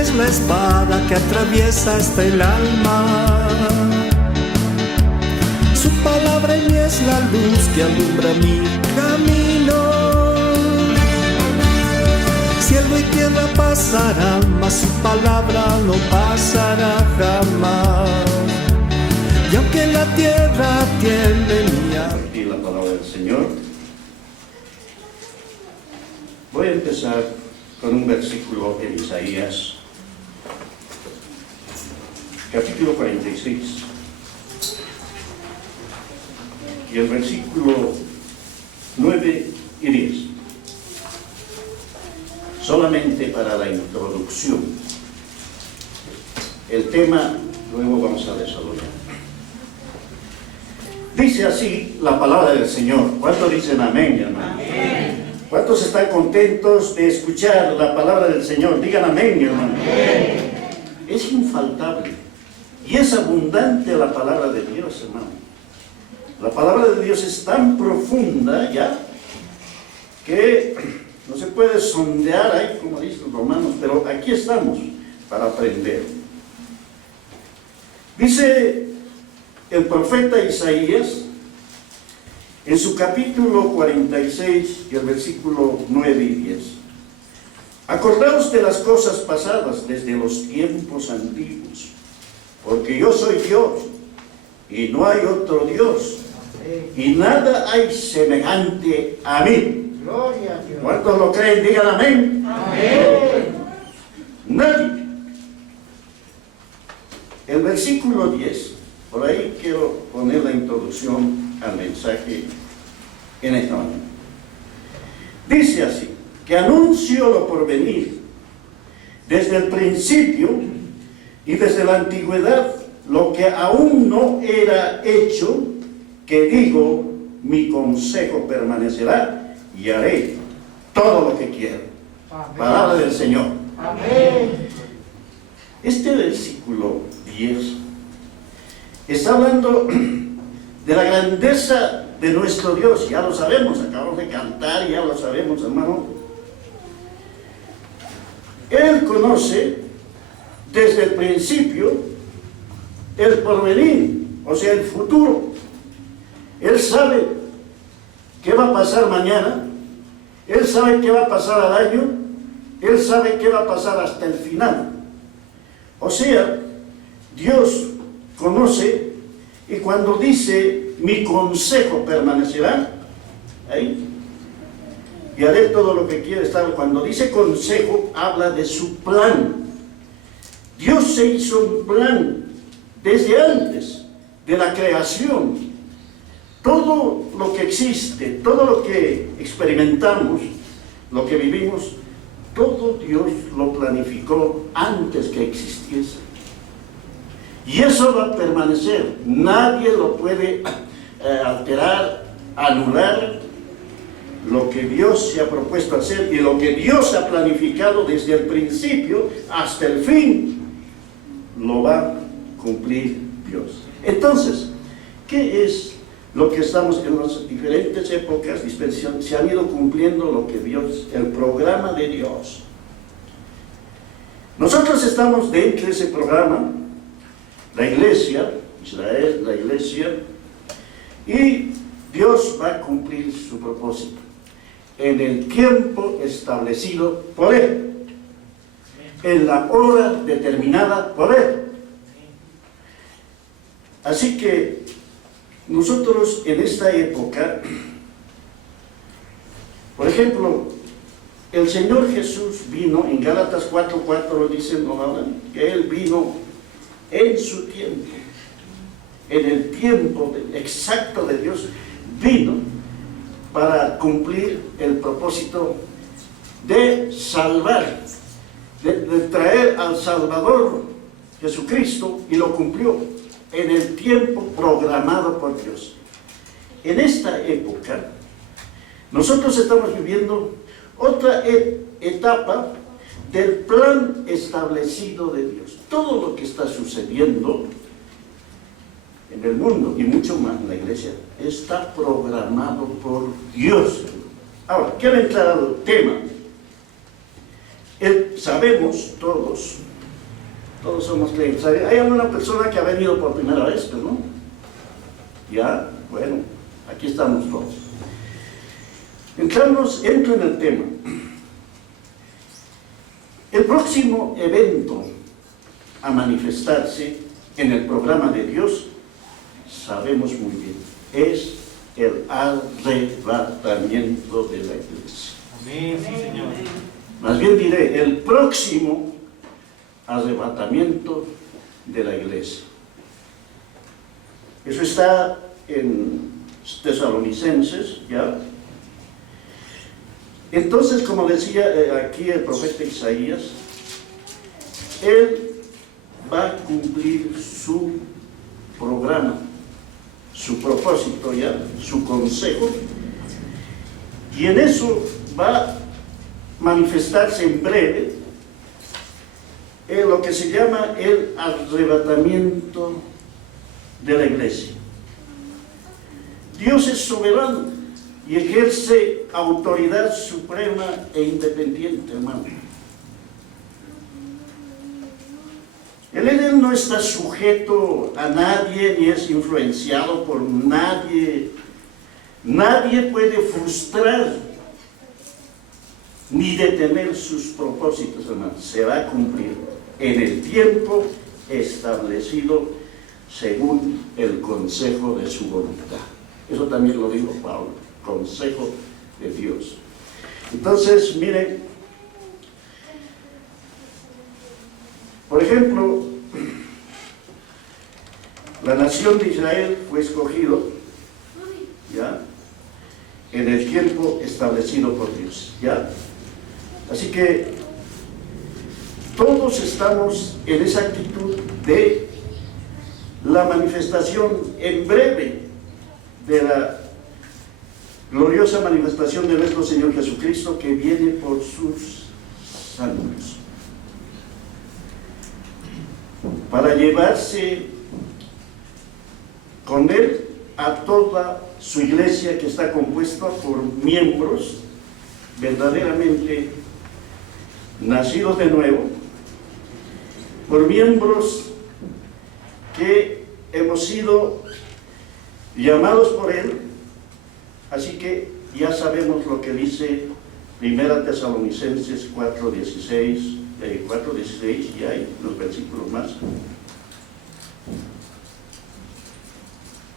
es la espada que atraviesa hasta el alma. Su palabra en mí es la luz que alumbra mi camino. Cielo y tierra pasarán, mas su palabra no pasará jamás. Y aunque la tierra tiene mi alma. Y la palabra del Señor. Voy a empezar con un versículo en Isaías, capítulo 46. Y el versículo 9 y 10. Solamente para la introducción. El tema luego vamos a desarrollar. Dice así la palabra del Señor. ¿Cuántos dicen amén, hermano? Amén. ¿Cuántos están contentos de escuchar la palabra del Señor? Digan amén, hermano. Amén. Es infaltable y es abundante la palabra de Dios, hermano. La palabra de Dios es tan profunda, ya, que no se puede sondear ahí, como dicen los romanos, pero aquí estamos para aprender. Dice el profeta Isaías, en su capítulo 46, y el versículo 9 y 10. Acordaos de las cosas pasadas desde los tiempos antiguos, porque yo soy Dios, y no hay otro Dios, y nada hay semejante a mí. Gloria a Dios. ¿Cuántos lo creen? Digan amén. Amén. Nadie. El versículo 10, por ahí quiero poner la introducción al mensaje en esta mañana. Dice así, que anuncio lo por venir, desde el principio y desde la antigüedad, lo que aún no era hecho, que digo, mi consejo permanecerá y haré todo lo que quiero. Amén. Palabra del Señor. Amén. Este versículo 10 está hablando de la grandeza de nuestro Dios. Ya lo sabemos, acabamos de cantar, ya lo sabemos, hermano. Él conoce desde el principio el porvenir, o sea, el futuro. Él sabe qué va a pasar mañana, Él sabe qué va a pasar al año, Él sabe qué va a pasar hasta el final. O sea, Dios conoce, y cuando dice, mi consejo permanecerá, ahí, y haré todo lo que quiere estar. Cuando dice consejo, habla de su plan. Dios se hizo un plan desde antes de la creación. Todo lo que existe, todo lo que experimentamos, lo que vivimos, todo Dios lo planificó antes que existiese. Y eso va a permanecer. Nadie lo puede alterar, anular lo que Dios se ha propuesto hacer y lo que Dios ha planificado desde el principio hasta el fin, lo va a cumplir Dios. Entonces, ¿qué es lo que estamos en las diferentes épocas, dispensaciones? Se han ido cumpliendo lo que Dios, el programa de Dios. Nosotros estamos dentro de ese programa, la iglesia, Israel, la iglesia, y Dios va a cumplir su propósito en el tiempo establecido por Él, en la hora determinada por Él. Así que nosotros en esta época, por ejemplo, el Señor Jesús vino, en Gálatas 4:4 lo dice, ¿no hablan? Que Él vino en su tiempo, en el tiempo exacto de Dios, vino para cumplir el propósito de salvar, de traer al Salvador Jesucristo, y lo cumplió en el tiempo programado por Dios. En esta época, nosotros estamos viviendo otra etapa del plan establecido de Dios. Todo lo que está sucediendo en el mundo, y mucho más en la iglesia, está programado por Dios. Ahora, quiero entrar al tema. Sabemos todos somos creyentes. Hay alguna persona que ha venido por primera vez, ¿no? Ya, bueno, aquí estamos todos. Entro en el tema. El próximo evento a manifestarse en el programa de Dios, sabemos muy bien, es el arrebatamiento de la iglesia. Amén, sí, Señor. Más bien diré, el próximo arrebatamiento de la iglesia. Eso está en Tesalonicenses, ¿ya? Entonces, como decía aquí el profeta Isaías, él va a cumplir su programa, su propósito, ya, su consejo, y en eso va a manifestarse en breve lo que se llama el arrebatamiento de la iglesia. Dios es soberano y ejerce autoridad suprema e independiente, hermano. Él no está sujeto a nadie ni es influenciado por nadie. Nadie puede frustrar ni detener sus propósitos, hermano. Se va a cumplir en el tiempo establecido según el consejo de su voluntad. Eso también lo dijo Pablo, consejo de Dios. Entonces, miren, por ejemplo, la nación de Israel fue escogido, ¿ya?, en el tiempo establecido por Dios, ¿ya? Así que todos estamos en esa actitud de la manifestación en breve de la gloriosa manifestación de nuestro Señor Jesucristo, que viene por sus santos para llevarse con él a toda su iglesia, que está compuesta por miembros verdaderamente nacidos de nuevo, por miembros que hemos sido llamados por él. Así que ya sabemos lo que dice 1 Tesalonicenses 4:16, y hay los versículos más.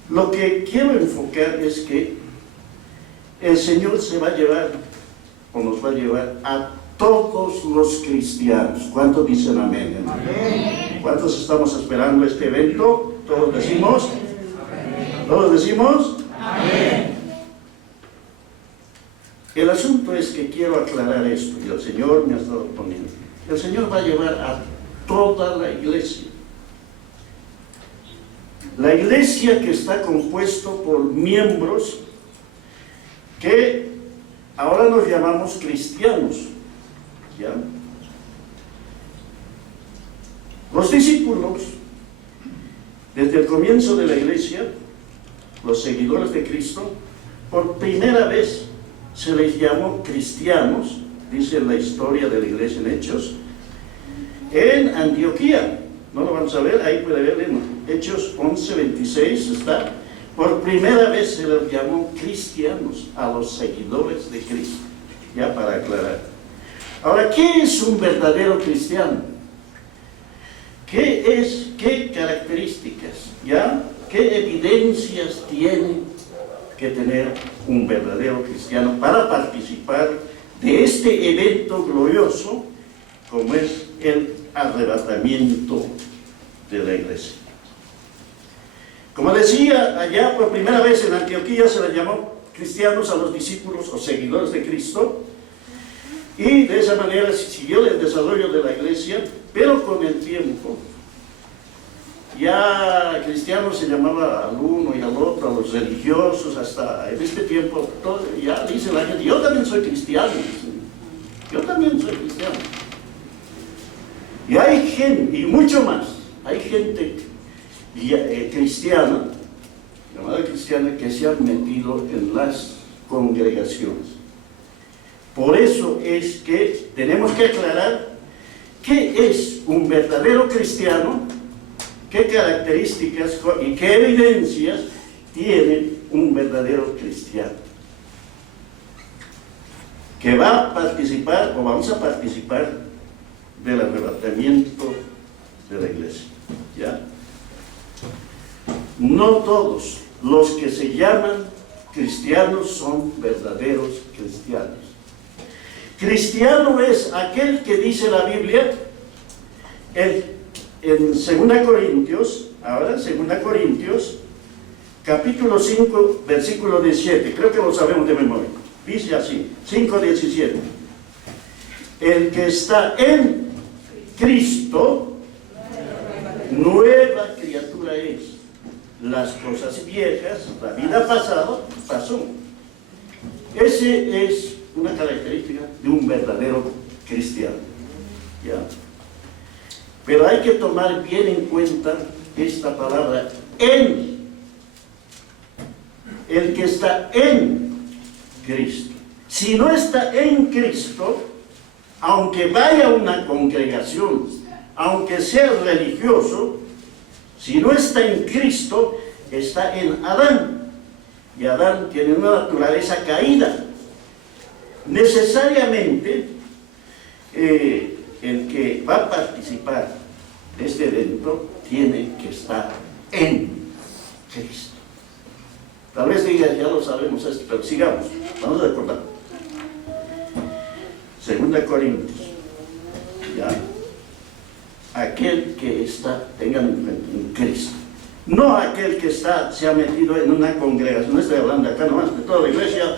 Lo que quiero enfocar es que el Señor se va a llevar, o nos va a llevar, a todos los cristianos. ¿Cuántos dicen amén, hermano? Amén. ¿Cuántos estamos esperando este evento? ¿Todos decimos? Amén. ¿Todos decimos? Amén. El asunto es que quiero aclarar esto, y el Señor me ha estado poniendo. El Señor va a llevar a toda la iglesia. La iglesia que está compuesto por miembros que ahora nos llamamos cristianos, ¿ya? Los discípulos, desde el comienzo de la iglesia, los seguidores de Cristo, por primera vez se les llamó cristianos, dice la historia de la iglesia en Hechos, en Antioquía. No lo vamos a ver, ahí puede ver en Hechos 11:26 está. Por primera vez se les llamó cristianos a los seguidores de Cristo, ya para aclarar. Ahora, ¿qué es un verdadero cristiano? ¿Qué características, ya? ¿Qué evidencias tiene que tener un verdadero cristiano para participar de este evento glorioso como es el arrebatamiento de la iglesia? Como decía, allá por primera vez en Antioquía se les llamó cristianos a los discípulos o seguidores de Cristo, y de esa manera siguió el desarrollo de la iglesia, pero con el tiempo ya cristianos se llamaba al uno y al otro, a los religiosos, hasta en este tiempo todo, ya dice la gente, yo también soy cristiano, yo también soy cristiano. Y hay gente, y mucho más, hay gente cristiana, llamada cristiana, que se han metido en las congregaciones. Por eso es que tenemos que aclarar qué es un verdadero cristiano, qué características y qué evidencias tiene un verdadero cristiano que va a participar o vamos a participar del arrebatamiento de la iglesia. ¿Ya? No todos los que se llaman cristianos son verdaderos cristianos. Cristiano es aquel que dice la Biblia en 2 Corintios, ahora 2 Corintios, capítulo 5, versículo 17, creo que lo sabemos de memoria, dice así, 5:17, el que está en Cristo, nueva criatura es, las cosas viejas, la vida pasada, pasó. Ese es una característica de un verdadero cristiano. ¿Ya? Pero hay que tomar bien en cuenta esta palabra en. El que está en Cristo. Si no está en Cristo, aunque vaya a una congregación, aunque sea religioso, si no está en Cristo, está en Adán. Y Adán tiene una naturaleza caída. Necesariamente, el que va a participar de este evento tiene que estar en Cristo. Tal vez diga, ya lo sabemos esto, pero sigamos, vamos a recordar. 2 Corintios, ¿ya? Aquel que está, tengan en Cristo. No aquel que está, se ha metido en una congregación, no estoy hablando acá nomás, de toda la iglesia,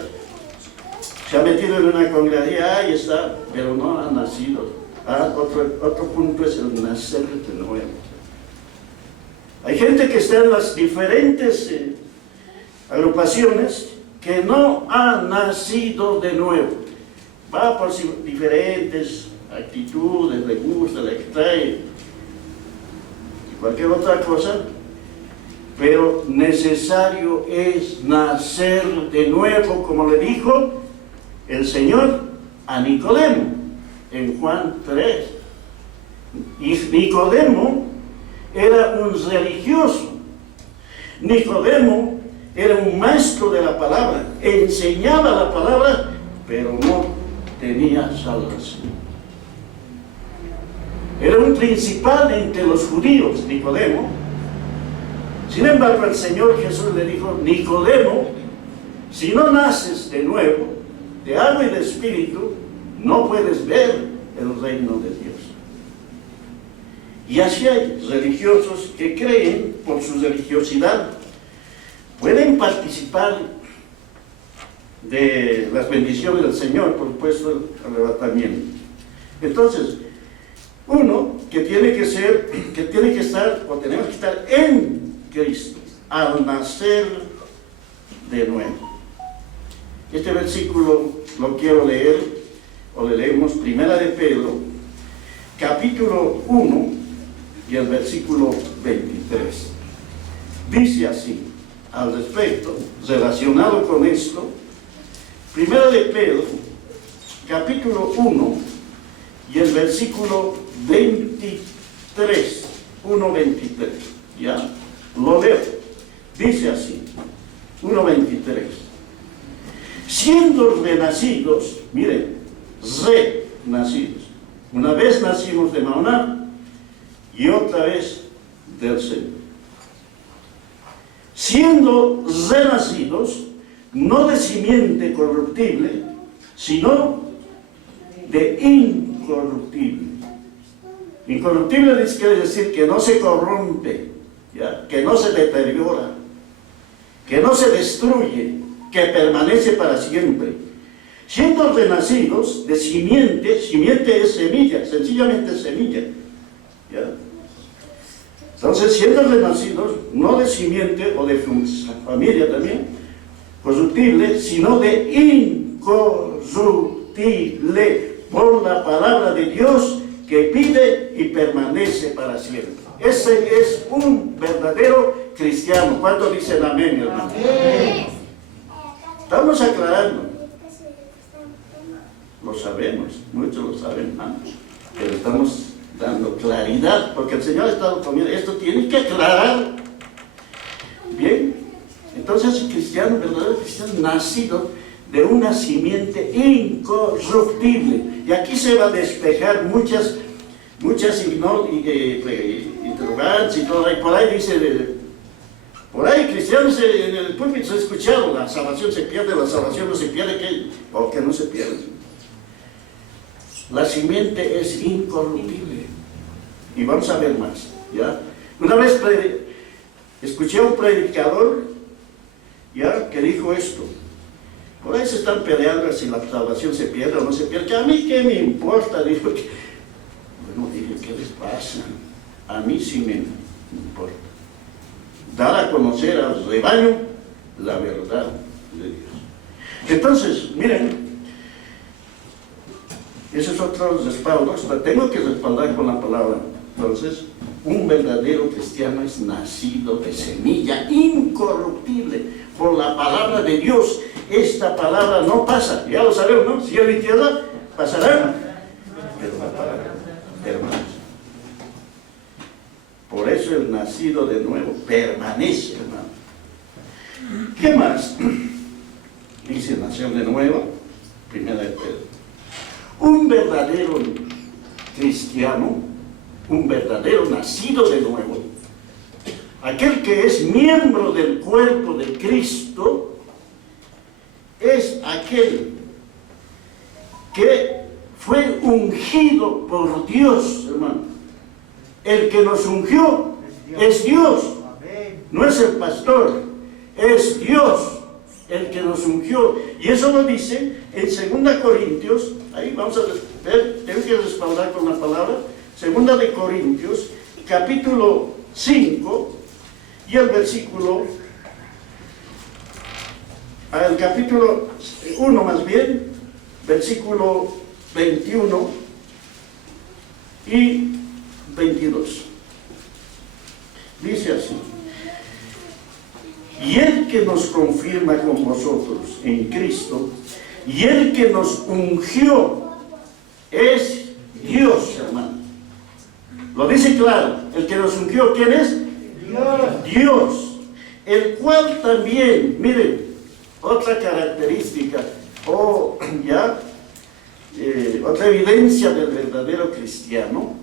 se ha metido en una congregación, ahí está, pero no ha nacido. Otro punto es el nacer de nuevo. Hay gente que está en las diferentes agrupaciones que no ha nacido de nuevo. Va por diferentes actitudes, le gusta, le extrae, cualquier otra cosa, pero necesario es nacer de nuevo, como le dijo el Señor a Nicodemo en Juan 3. Y Nicodemo era un religioso. Nicodemo era un maestro de la palabra, enseñaba la palabra, pero no tenía salvación. Era un principal entre los judíos, Nicodemo. Sin embargo, el Señor Jesús le dijo, Nicodemo, si no naces de nuevo, de agua y de espíritu, no puedes ver el reino de Dios. Y así hay religiosos que creen por su religiosidad, pueden participar de las bendiciones del Señor, por supuesto, el arrebatamiento. Entonces, uno que tiene que estar, o tenemos que estar en Cristo, al nacer de nuevo. Este versículo lo quiero leer, o le leemos Primera de Pedro, capítulo 1, y el versículo 23. Dice así, al respecto, relacionado con esto, Primera de Pedro, capítulo 1, y el versículo 23, 1:23, ¿ya? Lo leo, dice así, 1:23. Siendo renacidos, miren, renacidos. Una vez nacimos de Maná y otra vez del Señor. Siendo renacidos, no de simiente corruptible, sino de incorruptible. Incorruptible quiere decir que no se corrompe, ¿ya? Que no se deteriora, que no se destruye, que permanece para siempre. Siendo renacidos de simiente, simiente es semilla, sencillamente semilla, ¿ya? Entonces, siendo renacidos, no de simiente o de familia también, corruptible, sino de incorruptible, por la palabra de Dios que vive y permanece para siempre. Ese es un verdadero cristiano. ¿Cuántos dicen amén, hermano? Amén. Estamos aclarando. lo sabemos, muchos lo saben, hermanos, pero estamos dando claridad, porque el Señor ha estado conmigo, esto tiene que aclarar. Bien, entonces el cristiano, verdadero cristiano, nacido de una simiente incorruptible, y aquí se va a despejar muchas interrogantes y todo, y por ahí dice, por ahí cristianos en el púlpito se ha escuchado, la salvación se pierde, la salvación no se pierde, ¿por qué no se pierde? La simiente es incorruptible. Y vamos a ver más, ¿ya? Una vez escuché a un predicador, ¿ya?, que dijo esto. Por ahí se están peleando si la salvación se pierde o no se pierde. Que a mí qué me importa, dijo. Bueno, dije, ¿qué les pasa? A mí sí me importa. Dar a conocer al rebaño la verdad de Dios. Entonces, miren, ese es otro respaldo. Tengo que respaldar con la palabra. Entonces, un verdadero cristiano es nacido de semilla incorruptible por la palabra de Dios. Esta palabra no pasa, ya lo sabemos, ¿no? Cielo y tierra pasarán, pero la palabra permanece. Por eso el nacido de nuevo permanece, hermano. ¿Qué más? Dice nación de nuevo, primera de Pedro. Un verdadero cristiano, un verdadero nacido de nuevo, aquel que es miembro del cuerpo de Cristo, es aquel que fue ungido por Dios, hermano. El que nos ungió es Dios, no es el pastor, es Dios el que nos ungió. Y eso lo dice en 2 Corintios, ahí vamos a ver, tengo que respaldar con la palabra, 2 de Corintios, capítulo 5, y el versículo, el capítulo 1 más bien, versículo 21 y 22. Dice así: y el que nos confirma con vosotros en Cristo, y el que nos ungió, es Dios, hermano. Lo dice claro, el que nos ungió, ¿quién es? Dios. Dios, el cual también, miren, otra característica, otra evidencia del verdadero cristiano,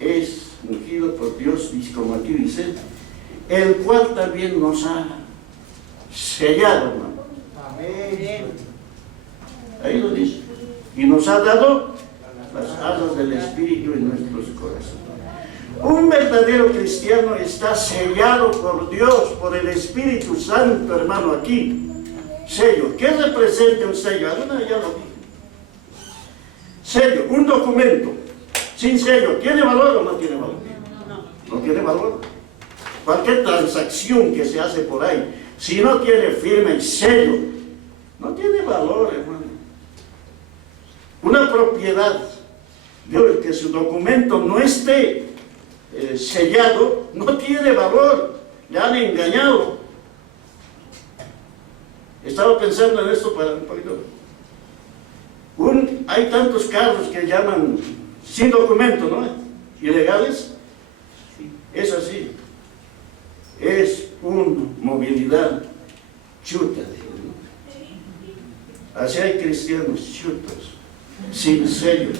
es ungido por Dios, como aquí dice, el cual también nos ha sellado, hermano. Amén. Ahí lo dice. Y nos ha dado las alas del Espíritu en nuestros corazones. Un verdadero cristiano está sellado por Dios, por el Espíritu Santo, hermano, aquí. Sello. ¿Qué representa un sello? Alguna ya lo dije. Sello, un documento sin sello, ¿tiene valor o no tiene valor? No tiene valor. Cualquier transacción que se hace por ahí, si no tiene firma y sello, no tiene valor, hermano. Una propiedad, que su documento no esté sellado, no tiene valor. Le han engañado. Estaba pensando en esto para un poquito. Hay tantos carros que llaman sin documento, ¿no? Ilegales. Es así. Es una movilidad chuta. Así hay cristianos chutos, sin sello,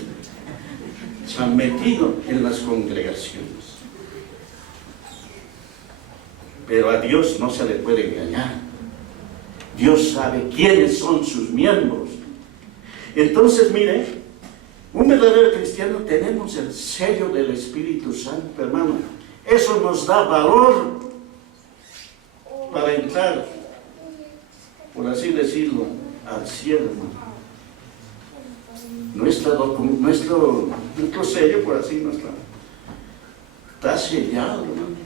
se han metido en las congregaciones. Pero a Dios no se le puede engañar. Dios sabe quiénes son sus miembros. Entonces, mire, un verdadero cristiano, tenemos el sello del Espíritu Santo, hermano. Eso nos da valor para entrar, por así decirlo, al cielo, hermano. Nuestro sello, por así decirlo, está sellado, hermano.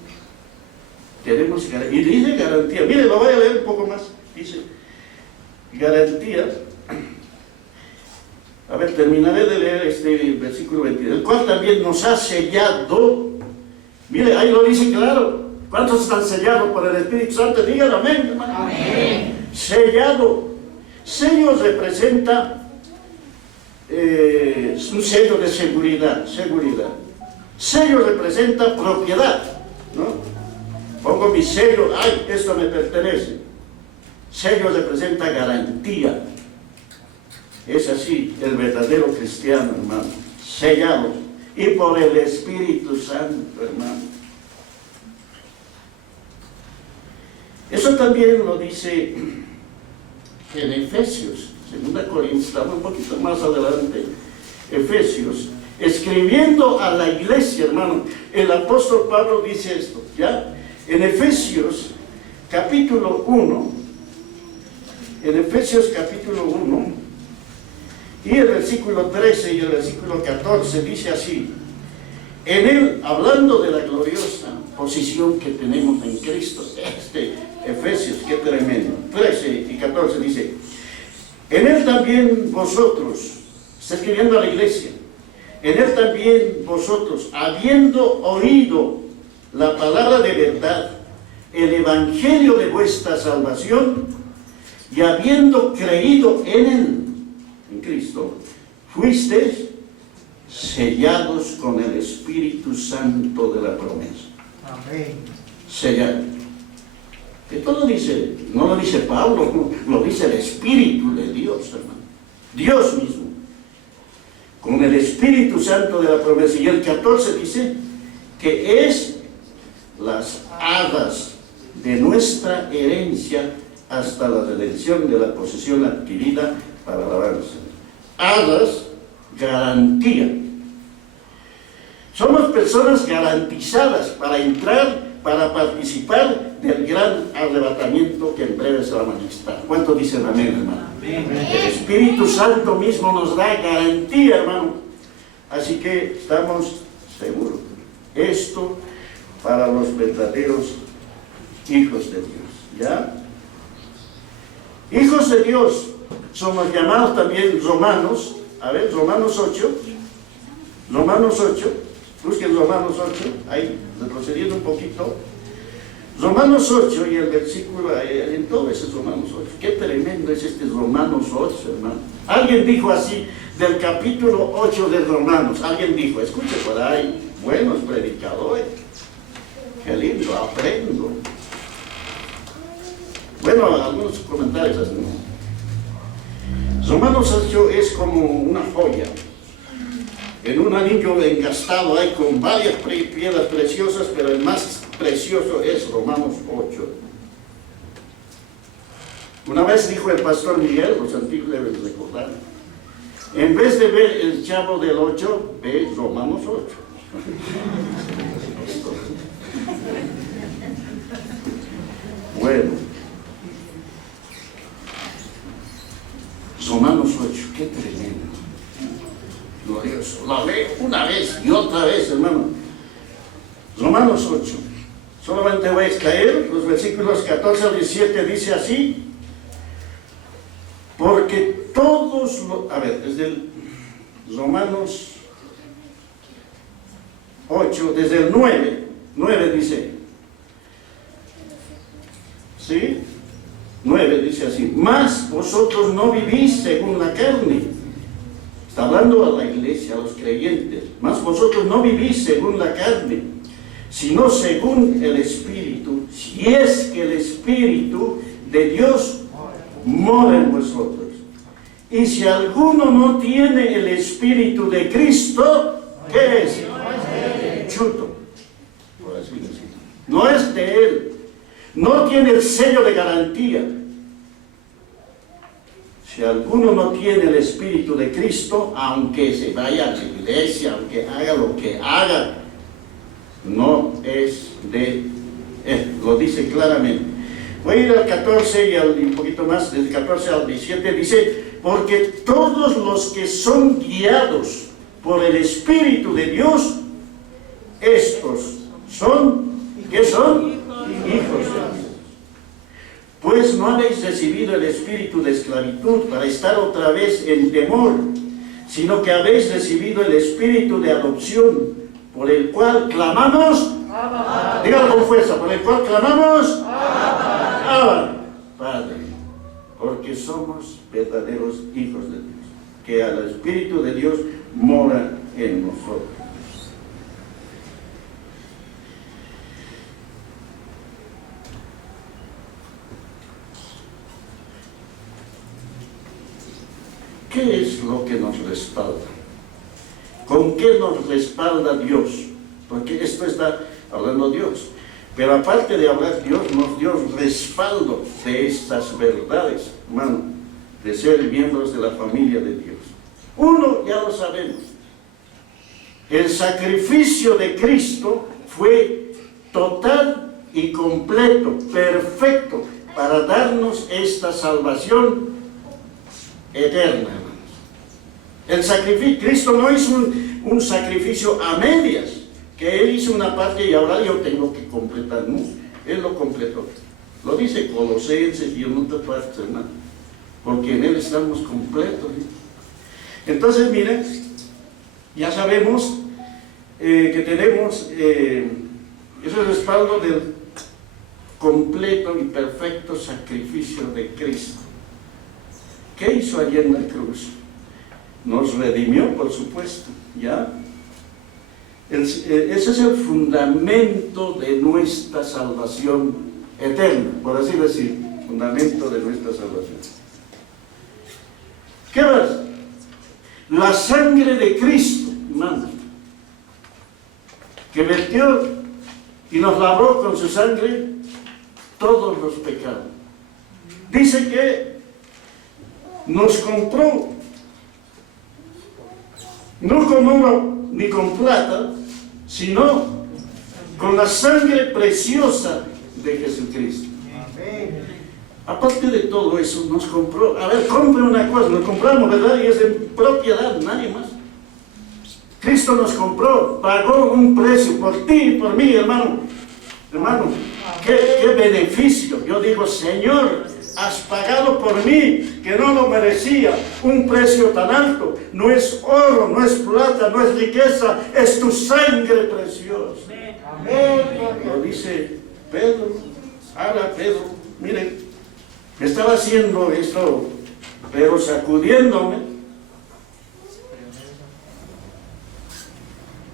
Tenemos garantía. Y dice garantía. Mire, lo voy a leer un poco más. Dice garantía. A ver, terminaré de leer este versículo 22. El cual también nos ha sellado. Mire, ahí lo dice claro. ¿Cuántos están sellados por el Espíritu Santo? Digan amén, hermano. Amén. Sellado. Sello representa un sello de seguridad. Sello representa propiedad, ¿no? Pongo mi sello, ay, esto me pertenece. Sello representa garantía. Es así el verdadero cristiano, hermano. Sellado. Y por el Espíritu Santo, hermano. Eso también lo dice en Efesios, 2 Corintios, estamos un poquito más adelante. Efesios, escribiendo a la iglesia, hermano, el apóstol Pablo dice esto, ¿ya? En Efesios, capítulo 1, en Efesios capítulo 1, y el versículo 13 y el versículo 14 dice así: en él, hablando de la gloriosa posición que tenemos en Cristo, Efesios, qué tremendo, 13 y 14 dice: en él también vosotros, está escribiendo a la iglesia, en él también vosotros, habiendo oído la palabra de verdad, el evangelio de vuestra salvación, y habiendo creído en él, en Cristo, fuisteis sellados con el Espíritu Santo de la promesa. Amén. Sellado. Esto lo dice, no lo dice Pablo, lo dice el Espíritu de Dios, hermano. Dios mismo. Con el Espíritu Santo de la promesa. Y el 14 dice que es las hadas de nuestra herencia hasta la redención de la posesión adquirida para la alabanza. Hadas, garantía. Somos personas garantizadas para entrar, para participar del gran arrebatamiento que en breve se va a manifestar. ¿Cuánto dicen amén, hermano? Amén. El Espíritu Santo mismo nos da garantía, hermano. Así que estamos seguros. Esto para los verdaderos hijos de Dios, ¿ya? Hijos de Dios somos llamados también Romanos. A ver, Romanos 8. Romanos 8. Busquen Romanos 8. Ahí, retrocediendo un poquito. Romanos 8 y el versículo, en todo ese Romanos 8. Qué tremendo es este Romanos 8, hermano. Alguien dijo así, del capítulo 8 de Romanos. Alguien dijo, escuche por ahí, buenos predicadores. Qué lindo, aprendo. Bueno, algunos comentarios así, ¿no? Romanos 8 es como una joya. En un anillo engastado hay con varias piedras preciosas, pero el más precioso es Romanos 8. Una vez dijo el pastor Miguel, los antiguos deben recordar, en vez de ver el Chavo del 8, ve Romanos 8. Bueno, Romanos 8, qué tremendo. Glorioso. La leo una vez y otra vez, hermano. Romanos 8. Solamente voy a extraer los versículos 14 al 17. Dice así: porque todos los... A ver, desde el Romanos 8, desde el 9 dice, ¿sí? 9 dice así: mas vosotros no vivís según la carne. Está hablando a la iglesia, a los creyentes. Mas vosotros no vivís según la carne, sino según el Espíritu, si es que el Espíritu de Dios mora en vosotros. Y si alguno no tiene el Espíritu de Cristo, ¿qué es? Chuto, por así decirlo. No es de él. No tiene el sello de garantía. Si alguno no tiene el Espíritu de Cristo, aunque se vaya a la iglesia, aunque haga lo que haga, no es de él. Lo dice claramente. Voy a ir al 14 y un poquito más, del 14 al 17, dice: porque todos los que son guiados por el Espíritu de Dios, estos son, ¿qué son? Hijos de Dios. Pues no habéis recibido el espíritu de esclavitud para estar otra vez en temor, sino que habéis recibido el espíritu de adopción, por el cual clamamos, Abba. Dígalo con fuerza, por el cual clamamos, Abba, Padre, porque somos verdaderos hijos de Dios. que el Espíritu de Dios mora en nosotros. ¿Qué es lo que nos respalda? ¿Con qué nos respalda Dios? Porque esto está hablando Dios. Pero aparte de hablar Dios, nos dio respaldo de estas verdades, hermano, de ser miembros de la familia de Dios. Uno, ya lo sabemos, el sacrificio de Cristo fue total y completo, perfecto, para darnos esta salvación eterna, hermanos. El sacrificio, Cristo no hizo un sacrificio a medias, que Él hizo una parte y ahora yo tengo que completar. No, Él lo completó. Lo dice Colosenses y en otras partes, hermano, porque en Él estamos completos, ¿sí? Entonces, miren, ya sabemos que tenemos ese respaldo del completo y perfecto sacrificio de Cristo. ¿Qué hizo allí en la cruz? Nos redimió, por supuesto, ¿ya? Ese es el fundamento de nuestra salvación eterna, por así decir, fundamento de nuestra salvación. ¿Qué más? La sangre de Cristo, hermano, que vertió y nos lavó con su sangre todos los pecados. Dice que nos compró, no con oro ni con plata, sino con la sangre preciosa de Jesucristo. Aparte de todo eso, nos compró. A ver, compre una cosa, nos compramos, ¿verdad? Y es de propiedad, nadie más. Cristo nos compró, pagó un precio por ti y por mí, hermano. Hermano, qué beneficio. Yo digo, Señor, has pagado por mí, que no lo merecía, un precio tan alto. No es oro, no es plata, no es riqueza, es tu sangre preciosa. Lo dice Pedro. Ahora Pedro, miren, estaba haciendo esto, pero sacudiéndome.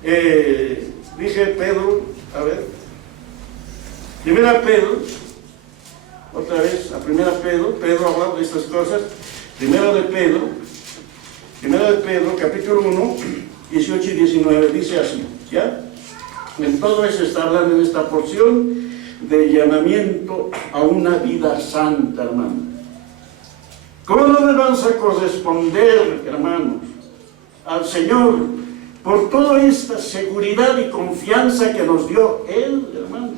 Dije Pedro, a ver, primera Pedro, otra vez, la primera Pedro hablando de estas cosas, primera de Pedro, capítulo 1, 18 y 19, dice así, ¿ya? En todo eso está hablando en esta porción de llamamiento a una vida santa, hermano. ¿Cómo no le vamos a corresponder, hermanos, al Señor por toda esta seguridad y confianza que nos dio Él, hermano?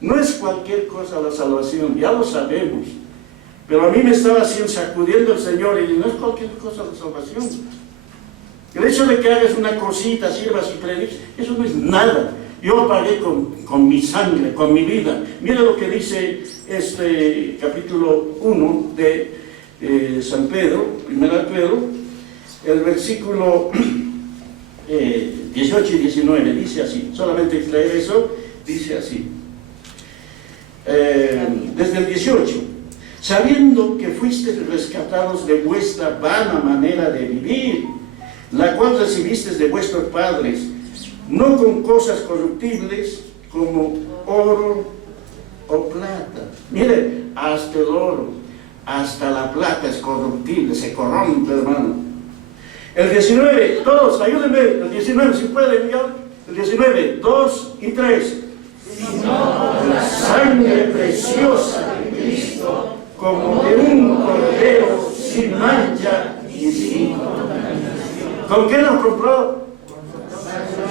No es cualquier cosa la salvación, ya lo sabemos. Pero a mí me estaba así sacudiendo el Señor y no es cualquier cosa la salvación. El hecho de que hagas una cosita, sirvas y prediques, eso no es nada. Yo pagué con mi sangre, con mi vida. Mira lo que dice este capítulo 1 de San Pedro, 1 Pedro, el versículo 18 y 19, dice así. Solamente leer eso, dice así. Desde el 18, sabiendo que fuisteis rescatados de vuestra vana manera de vivir, la cual recibisteis de vuestros padres, no con cosas corruptibles como oro o plata. Mire, hasta el oro, hasta la plata es corruptible, se corrompe, hermano. El 19, todos, ayúdenme, el 19, si pueden, Miguel. El 19, 2 y 3. Sino la sangre preciosa de Cristo, como de un cordero sin mancha y sin contaminación. ¿Con qué nos compró?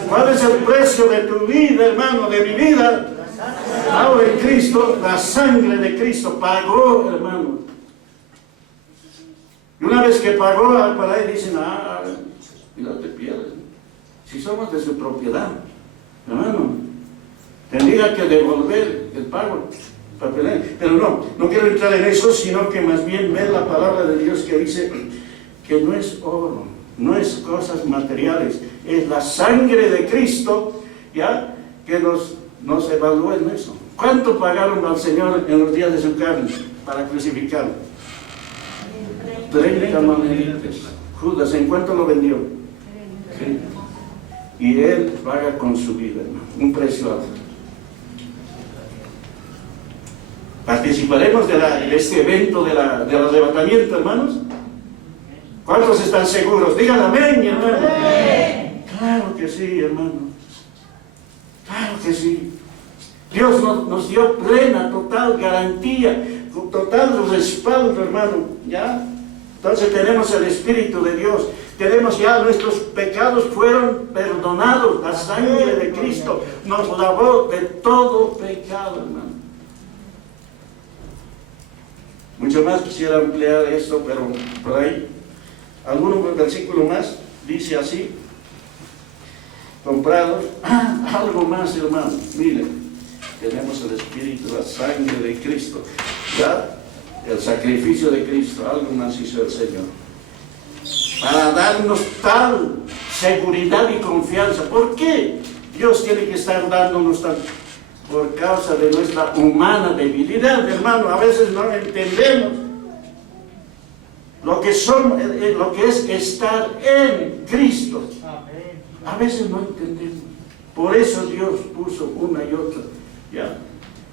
¿Cuál es el precio de tu vida, hermano, de mi vida? Ahora en Cristo, la sangre de Cristo pagó, hermano. Y una vez que pagó, para él dicen, y no te pierdes. Si somos de su propiedad, hermano, tendría que devolver el pago. Pero no quiero entrar en eso, sino que más bien ver la palabra de Dios que dice que no es oro, no es cosas materiales, es la sangre de Cristo, ¿ya? Que nos evalúa en eso. ¿Cuánto pagaron al Señor en los días de su carne para crucificarlo? 30 maneritas. Judas, ¿en cuánto lo vendió? Sí. Y él paga con su vida, hermano, un precio alto. ¿Participaremos de este evento del arrebatamiento, hermanos? ¿Cuántos están seguros? Digan amén, hermano. Claro que sí, hermano. Claro que sí. Dios nos dio plena, total garantía, total respaldo, hermano. ¿Ya? Entonces tenemos el Espíritu de Dios. Tenemos ya nuestros pecados fueron perdonados. La sangre de Cristo nos lavó de todo pecado, hermano. Mucho más quisiera ampliar esto, pero por ahí, algunos versículos más, dice así, comprados, algo más, hermano, miren, tenemos el Espíritu, la sangre de Cristo, ya, el sacrificio de Cristo, algo más hizo el Señor, para darnos tal seguridad y confianza. ¿Por qué Dios tiene que estar dándonos tal? Por causa de nuestra humana debilidad, hermano. A veces no entendemos lo que es estar en Cristo. A veces no entendemos. Por eso Dios puso una y otra. ¿Ya?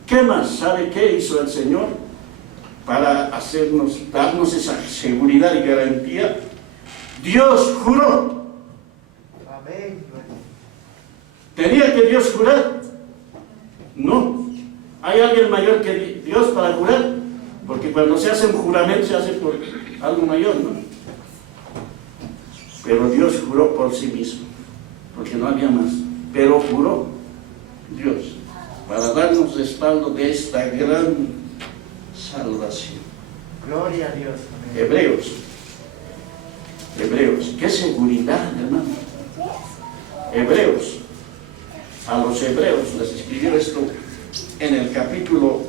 ¿Qué más? ¿Sabe qué hizo el Señor? Para darnos esa seguridad y garantía. Dios juró. ¿Tenía que Dios jurar? No. ¿Hay alguien mayor que Dios para jurar? Porque cuando se hace un juramento se hace por algo mayor, ¿no? Pero Dios juró por sí mismo, porque no había más. Pero juró Dios para darnos respaldo de esta gran salvación. Gloria a Dios. Hebreos, qué seguridad, hermano. Hebreos, a los hebreos les escribió esto en el capítulo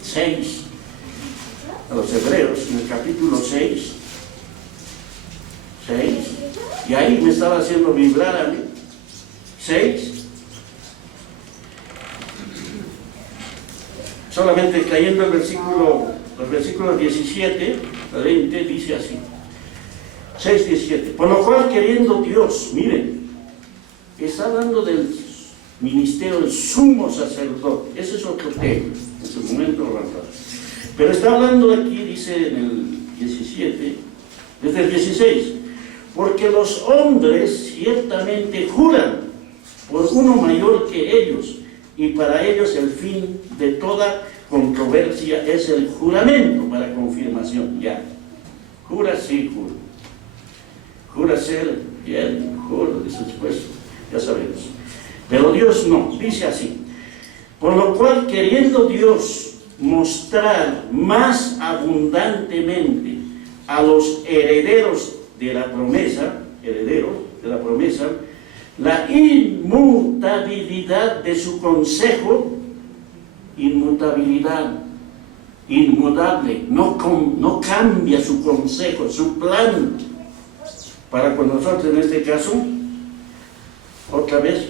6, a los hebreos en el capítulo 6, y ahí me estaba haciendo vibrar a mí, 6, solamente cayendo el versículo 17, 20, dice así, 6:17, por lo cual queriendo Dios, miren, está hablando del ministerio del sumo sacerdote. Ese es otro tema, en su momento lo vamos a hablar. Pero está hablando aquí, dice en el 17, desde el 16, porque los hombres ciertamente juran por uno mayor que ellos, y para ellos el fin de toda controversia es el juramento para confirmación. Ya, jura, sí, juro. Jura ser, bien, juro, después, ya sabemos. Pero Dios no, dice así, por lo cual queriendo Dios mostrar más abundantemente a los herederos de la promesa, la inmutabilidad de su consejo, inmutabilidad, inmutable, no cambia su consejo, su plan, para con nosotros en este caso, otra vez,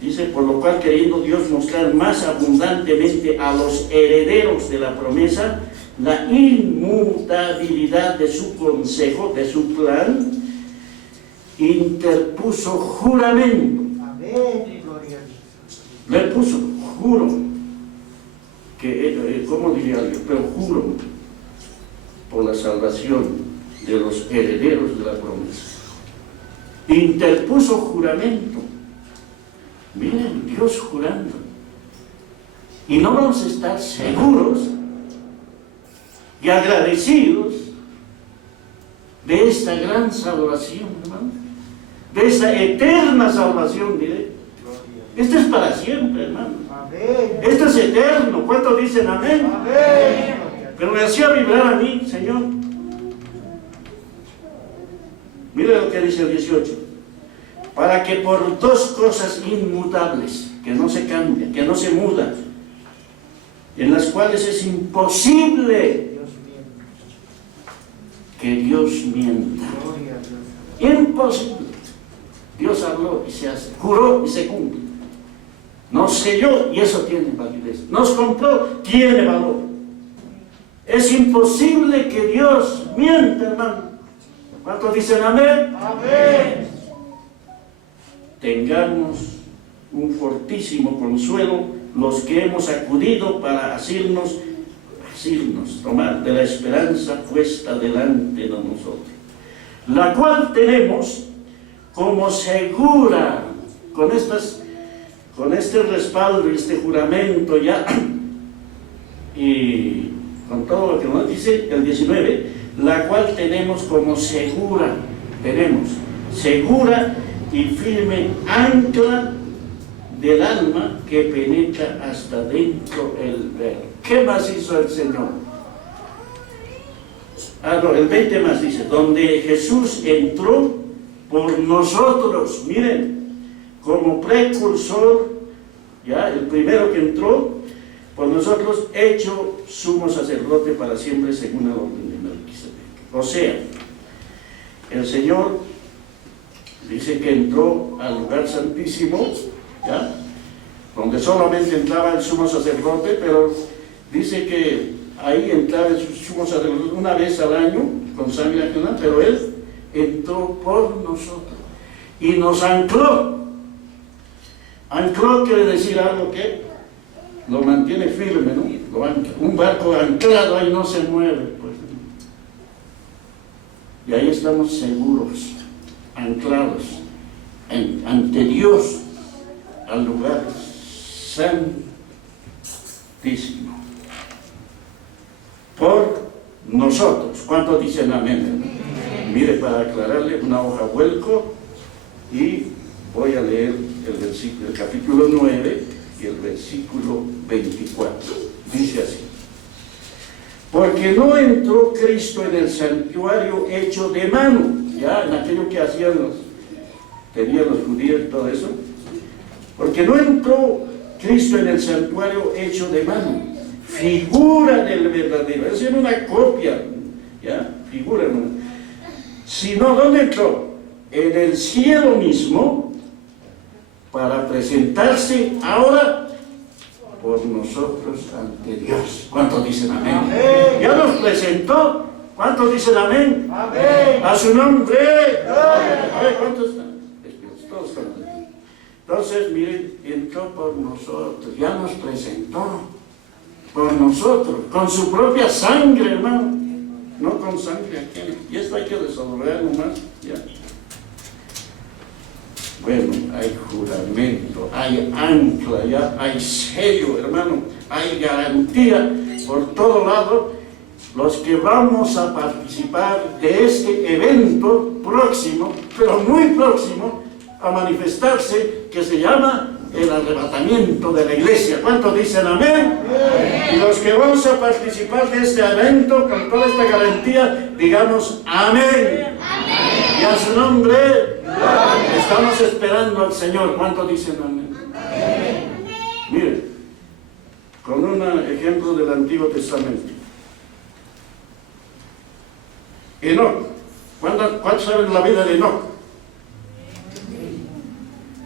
dice, por lo cual queriendo Dios mostrar más abundantemente a los herederos de la promesa la inmutabilidad de su consejo, de su plan, interpuso juramento. Amén. Gloria a Dios. Le puso, juro, que, ¿cómo diría yo? Pero juro por la salvación de los herederos de la promesa. Interpuso juramento. Miren, Dios jurando. Y no vamos a estar seguros y agradecidos de esta gran salvación, hermano. De esta eterna salvación, diré. Esto es para siempre, hermano. Amén. Esto es eterno. ¿Cuántos dicen amén? Amén. Pero me hacía vibrar a mí, Señor. Mire lo que dice el 18. Para que por dos cosas inmutables, que no se cambian, que no se mudan, en las cuales es imposible que Dios mienta. Gloria a Dios. Imposible. Dios habló y se hace, juró y se cumple. Nos selló y eso tiene validez. Nos compró, tiene valor. Es imposible que Dios mienta, hermano. ¿Cuántos dicen amén? Amén. Tengamos un fortísimo consuelo los que hemos acudido para asirnos, tomar de la esperanza puesta delante de nosotros, la cual tenemos como segura, con este respaldo y este juramento ya, y con todo lo que nos dice el 19, la cual tenemos como segura y firme ancla del alma que penetra hasta dentro el velo. ¿Qué más hizo el Señor? No, el 20 más dice, donde Jesús entró por nosotros, miren, como precursor, ya, el primero que entró por nosotros, hecho sumo sacerdote para siempre según la orden de Melquisedec. O sea, el Señor dice que entró al lugar santísimo, ¿ya?, donde solamente entraba el sumo sacerdote, pero dice que ahí entraba el sumo sacerdote una vez al año con sangre ajena, pero Él entró por nosotros y nos ancló. Ancló quiere decir algo que lo mantiene firme, ¿no? Lo ancla. Un barco anclado ahí no se mueve, pues. Y ahí estamos seguros, anclados ante Dios, al lugar santísimo, por nosotros. ¿Cuántos dicen amén? Mire, para aclararle, una hoja vuelco y voy a leer el capítulo 9 y el versículo 24. Dice así: porque no entró Cristo en el santuario hecho de mano, ya en aquello que tenían los judíos y todo eso, porque no entró Cristo en el santuario hecho de mano, figura del verdadero, es decir, una copia, ya, figura, ¿no? Sino, ¿dónde entró? En el cielo mismo, para presentarse ahora por nosotros ante Dios. ¿Cuántos dicen amén? Amén. Ya nos presentó. ¿Cuántos dicen amén? Amén. A su nombre. Gloria. A ver, ¿cuántos están? Todos están. Entonces, miren, entró por nosotros, ya nos presentó por nosotros, con su propia sangre, hermano, no con sangre ajena. Y esto hay que desarrollar nomás, ya. Bueno, hay juramento, hay ancla, ya hay sello, hermano, hay garantía por todo lado. Los que vamos a participar de este evento próximo, pero muy próximo, a manifestarse, que se llama el arrebatamiento de la iglesia. ¿Cuántos dicen amén? Amén. Y los que vamos a participar de este evento con toda esta garantía, digamos amén. Amén. Y a su nombre, amén. Estamos esperando al Señor. ¿Cuántos dicen amén? Amén. Miren, con un ejemplo del Antiguo Testamento. Enoc. ¿Cuántos saben la vida de Enoc?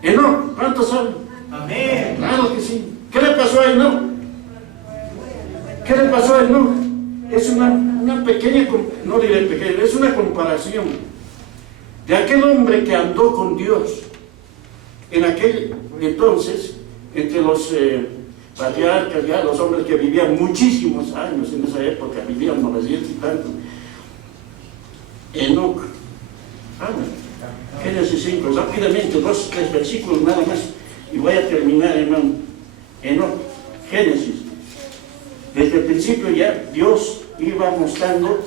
Enoc, ¿cuántos saben? Amén. Claro que sí. ¿Qué le pasó a Enoc? ¿Qué le pasó a Enoc? Es una pequeña, no diré pequeña, es una comparación de aquel hombre que andó con Dios en aquel entonces, entre los patriarcas, ya los hombres que vivían muchísimos años en esa época, vivían 900 y tantos. Enoc. Génesis 5, rápidamente, 2-3 versículos nada más, y voy a terminar, hermano. Enoc, Génesis. Desde el principio ya Dios iba mostrando,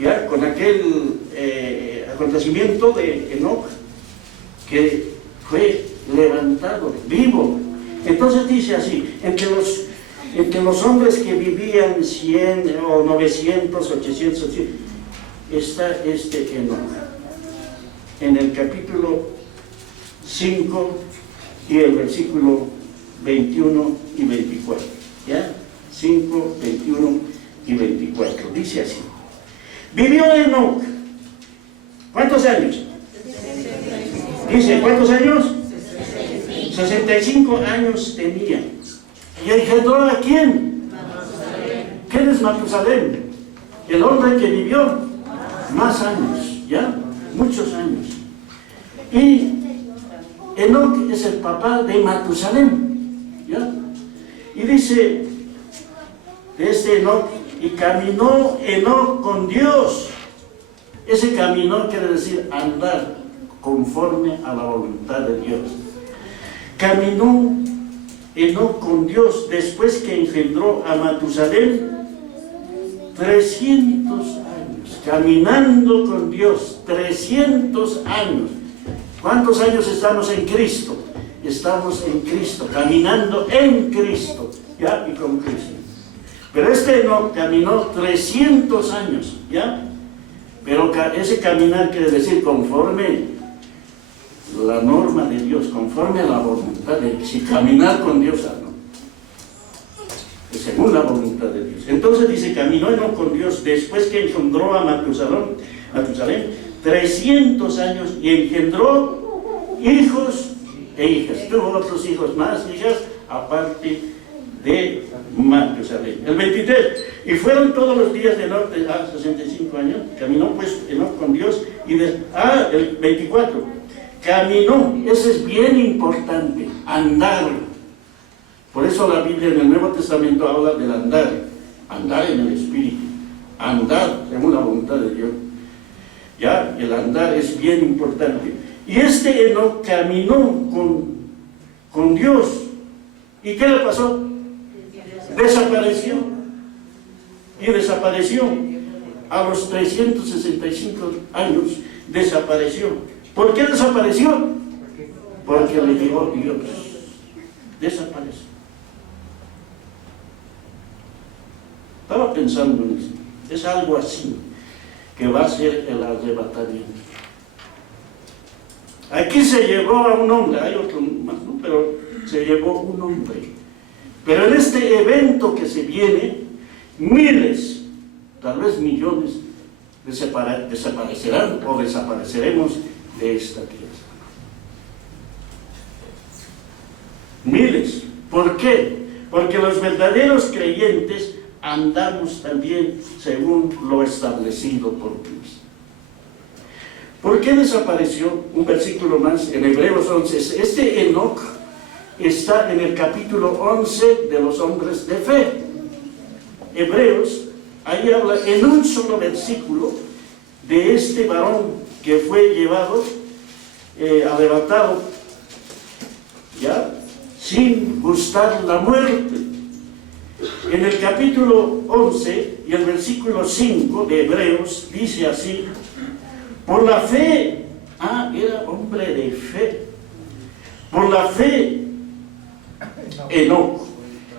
ya con aquel acontecimiento de Enoc, que fue levantado, vivo. Entonces dice así, entre los hombres que vivían 100 o 900, 800, está este Enoc. En el capítulo 5 y el versículo 21 y 24. ¿Ya? 5, 21 y 24. Dice así. Vivió Enoc. ¿Cuántos años? Dice, ¿cuántos años? 65 años tenía. ¿Y engendró a quién? ¿Quiénes es Matusalén? El hombre que vivió más años, ¿ya? Muchos años. Y Enoc es el papá de Matusalén, ¿ya? Y dice, de este Enoc, y caminó Enoc con Dios. Ese caminó quiere decir andar conforme a la voluntad de Dios. Caminó Enoc con Dios después que engendró a Matusalén 300 años, caminando con Dios, 300 años. ¿Cuántos años estamos en Cristo? Estamos en Cristo, caminando en Cristo, ¿ya? Y con Cristo. Pero este Enoc caminó 300 años, ¿ya? Pero ese caminar quiere decir conforme la norma de Dios, conforme a la voluntad de Dios. Si caminar con Dios, no. Según la voluntad de Dios. Entonces dice, caminó Enoc con Dios después que engendró a Matusalén 300 años y engendró hijos e hijas. Tuvo otros hijos más, hijas, aparte de Matusalén. El 23, y fueron todos los días de Enoc a 65 años, caminó pues Enoc con Dios, y el 24, caminó, eso es bien importante, andar. Por eso la Biblia en el Nuevo Testamento habla del andar, andar en el Espíritu, andar según la voluntad de Dios. Ya, el andar es bien importante. Y este Enoc caminó con Dios. ¿Y qué le pasó? Desapareció. Y desapareció. A los 365 años desapareció. ¿Por qué desapareció? Porque le llegó Dios. Desapareció. Estaba pensando en esto. Es algo así que va a ser el arrebatamiento. Aquí se llevó a un hombre, hay otro más, ¿no? Pero se llevó un hombre. Pero en este evento que se viene, miles, tal vez millones, desaparecerán o desapareceremos de esta tierra. Miles. ¿Por qué? Porque los verdaderos creyentes andamos también según lo establecido por Dios. ¿Por qué desapareció? Un versículo más en Hebreos 11. Este Enoc está en el capítulo 11 de los hombres de fe. Hebreos, ahí habla en un solo versículo de este varón que fue llevado, arrebatado, ¿ya? Sin gustar la muerte. En el capítulo 11 y el versículo 5 de Hebreos dice así: por la fe, era hombre de fe, por la fe Enoc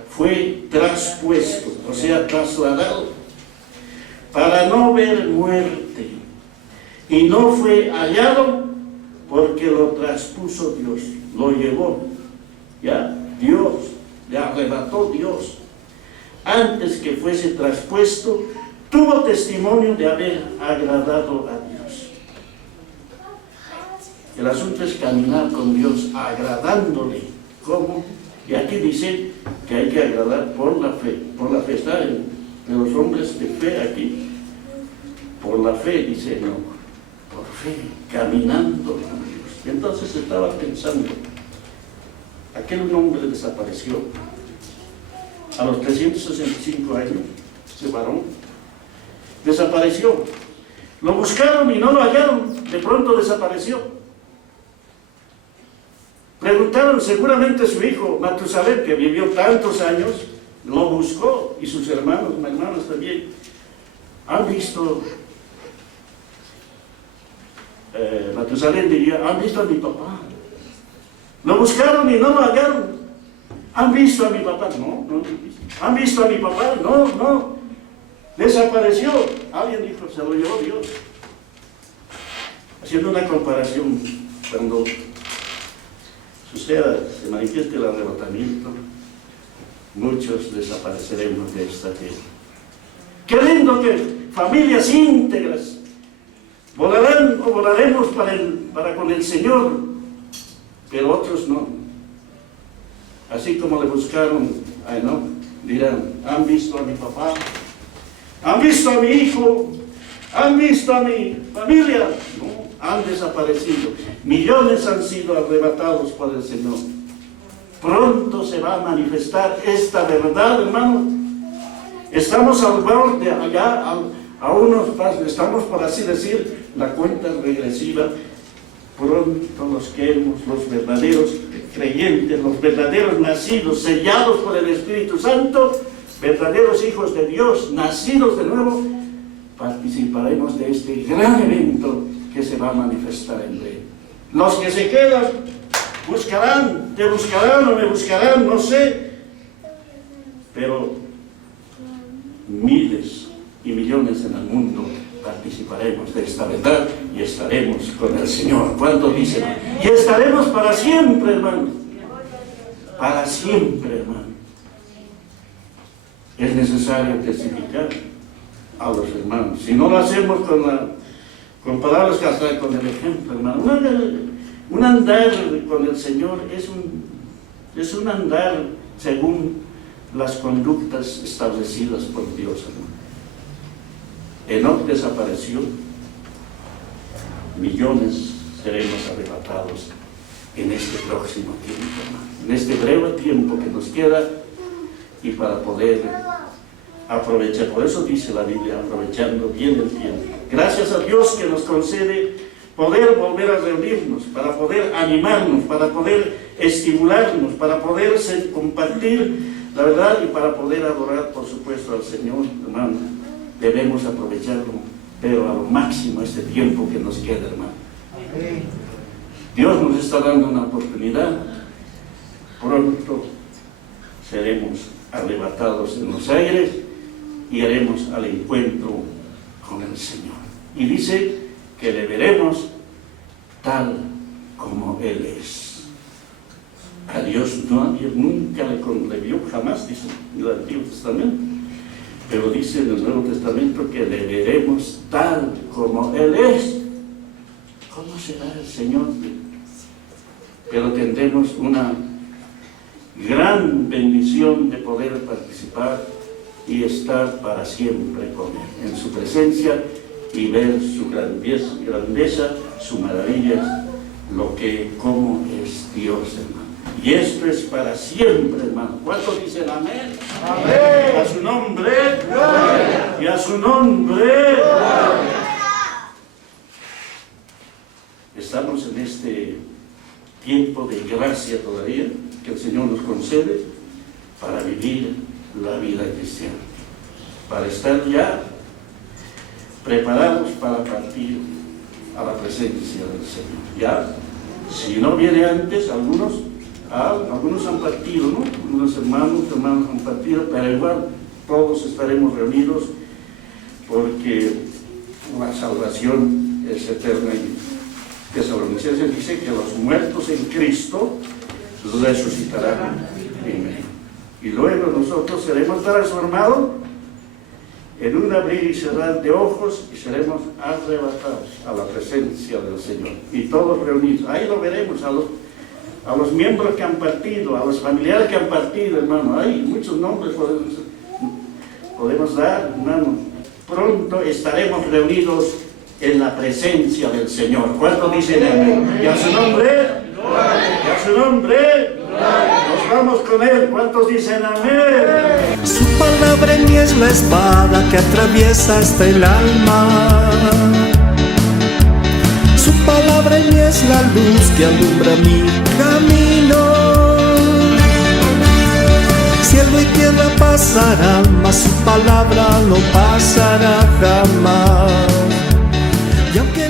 fue traspuesto, o sea, trasladado, para no ver muerte, y no fue hallado porque lo traspuso Dios, lo llevó, ya, Dios, le arrebató Dios. Antes que fuese traspuesto, tuvo testimonio de haber agradado a Dios. El asunto es caminar con Dios, agradándole. ¿Cómo? Y aquí dice que hay que agradar por la fe. Por la fe está en los hombres de fe aquí. Por la fe, dice no. Por fe, caminando con Dios. Entonces estaba pensando, aquel hombre desapareció a los 365 años, ese varón desapareció. Lo buscaron y no lo hallaron, de pronto desapareció. Preguntaron, seguramente su hijo Matusalén, que vivió tantos años, lo buscó, y sus hermanos también. ¿Han visto? Matusalén diría, ¿han visto a mi papá? Lo buscaron y no lo hallaron. ¿Han visto a mi papá? No, no. ¿Han visto a mi papá? No, no. Desapareció. Alguien dijo, se lo llevó Dios. Haciendo una comparación, cuando suceda, se manifieste el arrebatamiento, muchos desapareceremos de esta tierra. Qué lindo que familias íntegras volarán o volaremos para con el Señor, pero otros no. Así como le buscaron a Enoc, dirán, ¿han visto a mi papá? ¿Han visto a mi hijo? ¿Han visto a mi familia? No, han desaparecido. Millones han sido arrebatados por el Señor. Pronto se va a manifestar esta verdad, hermano. Estamos al borde, allá, a unos pasos, estamos, por así decir, la cuenta regresiva. Pronto los queremos, los verdaderos creyentes, los verdaderos nacidos, sellados por el Espíritu Santo, verdaderos hijos de Dios, nacidos de nuevo, participaremos de este gran evento que se va a manifestar en breve. Los que se quedan buscarán, te buscarán o me buscarán, no sé, pero miles y millones en el mundo participaremos de esta verdad y estaremos con el Señor. ¿Cuántos dicen? Y estaremos para siempre, hermano. Para siempre, hermano. Es necesario testificar a los hermanos. Si no lo hacemos con palabras que hasta con el ejemplo, hermano. Un andar con el Señor es un andar según las conductas establecidas por Dios, hermano. Enoc desapareció, millones seremos arrebatados en este próximo tiempo, hermano, en este breve tiempo que nos queda, y para poder aprovechar, por eso dice la Biblia, aprovechando bien el tiempo. Gracias a Dios que nos concede poder volver a reunirnos, para poder animarnos, para poder estimularnos, para poder compartir la verdad y para poder adorar, por supuesto, al Señor, hermano. Debemos aprovecharlo, pero a lo máximo este tiempo que nos queda, hermano. Dios nos está dando una oportunidad. Pronto seremos arrebatados en los aires y haremos al encuentro con el Señor. Y dice que le veremos tal como Él es. A Dios nunca le vio, jamás, dice en el Antiguo Testamento. Pero dice en el Nuevo Testamento que le veremos tal como Él es. ¿Cómo será el Señor? Pero tendremos una gran bendición de poder participar y estar para siempre con Él, en su presencia, y ver su grandeza, sus maravillas, cómo es Dios, hermano. Y esto es para siempre, hermano. ¿Cuántos dicen amén? Amén. A su nombre. Gloria. Y a su nombre. Gloria. Estamos en este tiempo de gracia todavía que el Señor nos concede para vivir la vida cristiana, para estar ya preparados para partir a la presencia del Señor. Ya, si no viene antes, algunos han partido, ¿no? Algunos hermanos han partido, pero igual todos estaremos reunidos porque la salvación es eterna. Y Tesalonicenses dice que los muertos en Cristo resucitarán primero. Y luego nosotros seremos transformados en un abrir y cerrar de ojos y seremos arrebatados a la presencia del Señor. Y todos reunidos. Ahí lo veremos a los miembros que han partido, a los familiares que han partido, hermano. Hay muchos nombres podemos dar, hermano. Pronto estaremos reunidos en la presencia del Señor. ¿Cuántos dicen amén? Y a su nombre, y a su nombre, nos vamos con Él. ¿Cuántos dicen amén? Su palabra en mí es la espada que atraviesa hasta el alma. Su palabra en mí es la luz que alumbra mi camino. Cielo y tierra pasarán, mas su palabra no pasará jamás. Y aunque